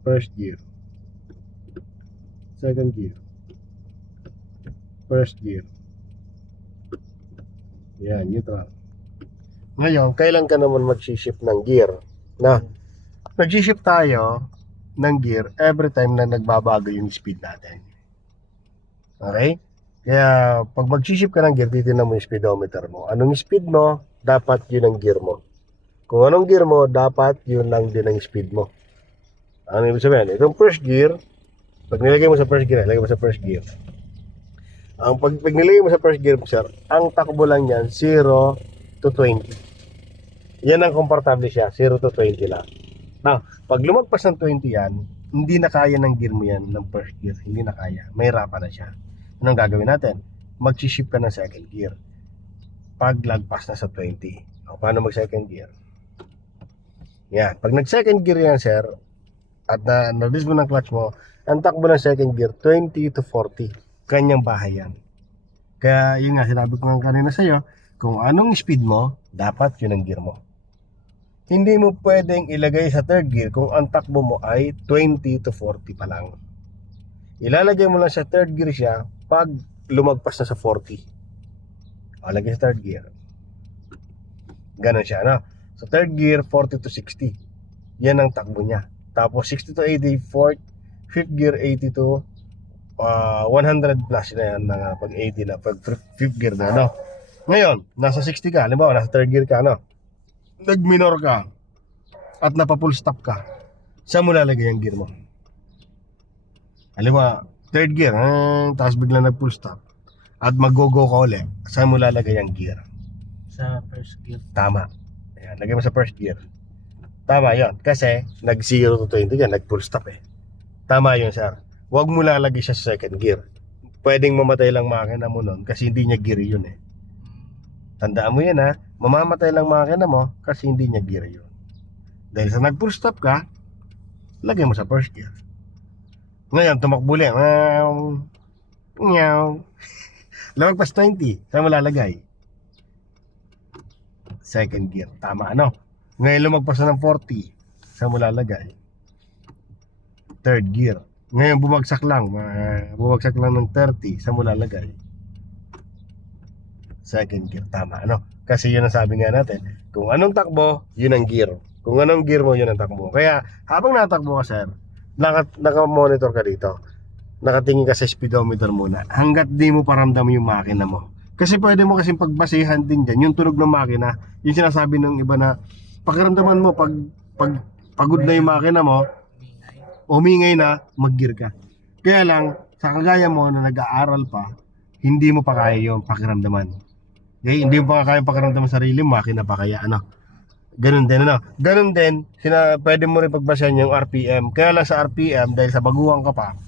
first gear, second gear, first gear. Yan, neutral. Ngayon, kailan ka naman mag-shift ng gear? Na, nag-shift tayo ng gear every time na nagbabago yung speed natin. Okay? Kaya, pag mag-shift ka ng gear, titignan mo yung speedometer mo. Anong speed mo, dapat yun ang gear mo. Kung anong gear mo, dapat yun lang din ang speed mo. Ano ibig sabihin? Itong first gear, pag nilagay mo sa first gear, ilagay mo sa first gear. Ang pag nilagay mo sa first gear, sir, ang takbo lang yan, 0 to 20. Yan ang komportable siya, 0 to 20 lang. Now, pag lumagpas ng 20 yan, hindi na kaya ng gear mo yan, ng first gear. Hindi na kaya. May rapa na siya. Anong gagawin natin? Mag-shift ka ng second gear. Pag lagpas na sa 20. O, paano mag second gear? Yan. Pag nag second gear yan, sir, at na-release mo ng clutch mo, ang takbo ng second gear, 20 to 40. Kanyang bahay yan. Kaya yun nga, sinabi ko nga kanina sa'yo, kung anong speed mo, dapat yun ang gear mo. Hindi mo pwedeng ilagay sa third gear kung ang takbo mo ay 20 to 40 pa lang. Ilalagay mo lang sa third gear siya pag lumagpas na sa 40. O, lagay sa third gear. Ganon siya, no? Sa third gear, 40 to 60. Yan ang takbo niya. Tapos 60 to 80, fifth gear, 80 to 100 plus na yan, pag 80 na, pag fifth gear na, no? Ngayon, nasa 60 ka, halimbawa, nasa third gear ka, no? Nag-minor ka, at napa-full stop ka, saan mo lalagay ang gear mo? Halimbawa, third gear, tapos bigla nag-full stop, at mag-go-go ka ulit, saan mo lalagay ang gear? Sa first gear. Tama. Ayan, lagay mo sa first gear. Tama yon, kasi nag-0 to 20 ka, nag-full stop eh. Tama yun, sir. Huwag mo lalagay siya sa second gear. Pwedeng mamatay lang makina mo nun kasi hindi niya gear yun eh. Tandaan mo yan ha. Mamamatay lang makina mo kasi hindi niya gear yun. Dahil sa nag-full stop ka, lagay mo sa first gear. Ngayon, tumakbo ulit. Lumagpas 20. Saan mo lalagay? Second gear. Tama, ano? Ngayon, lumagpas na ng 40. Saan mo lalagay? Third gear. Ngayon bumagsak lang ng 30, saan mo lalagay? Second gear, tama, ano? Kasi yun ang sabi nga natin, kung anong takbo, yun ang gear. Kung anong gear mo, yun ang takbo. Kaya habang natakbo ka, sir, naka-monitor ka dito, nakatingin ka sa speedometer muna, hanggat di mo paramdam yung makina mo. Kasi pwede mo kasing pagbasihan din dyan, yung tunog ng makina, yung sinasabi ng iba na, pakiramdaman mo, pag pagod na yung makina mo, umingay na, mag-gear ka. Kaya lang, sa kagaya mo na nag-aaral pa, hindi mo pa kaya yung pakiramdaman. Okay? Hindi mo pa kaya pakiramdaman sarili mo, makina pa kaya, ano? Ganun din, ano? Ganun din, pwede mo rin pagbasahan yung RPM. Kaya lang sa RPM, dahil sa baguhan ka pa,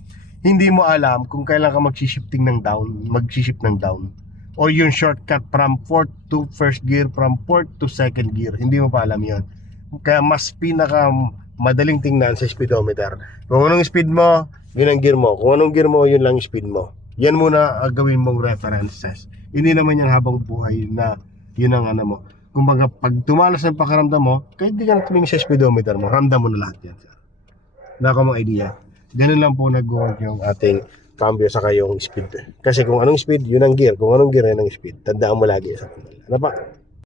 hindi mo alam kung kailan ka mag-shifting ng down, mag-shift ng down. O yung shortcut from fourth to first gear, from fourth to second gear. Hindi mo pa alam yun. Kaya mas madaling tingnan sa speedometer. Kung anong speed mo, yun ang gear mo. Kung anong gear mo, yun lang speed mo. Yan muna gawin mong references. Hindi naman yan habang buhay na yun ang ano mo. Kumbaga, pag tumalas ng pakiramdam mo, kahit di ka na tumingin sa speedometer mo, ramdam mo na lahat yan, sir. Wala ka mong idea. Ganun lang po nag-work yung ating cambio sa kayong speed. Kasi kung anong speed, yun ang gear. Kung anong gear, yun ang speed. Tandaan mo lagi sa kanila. Ano pa?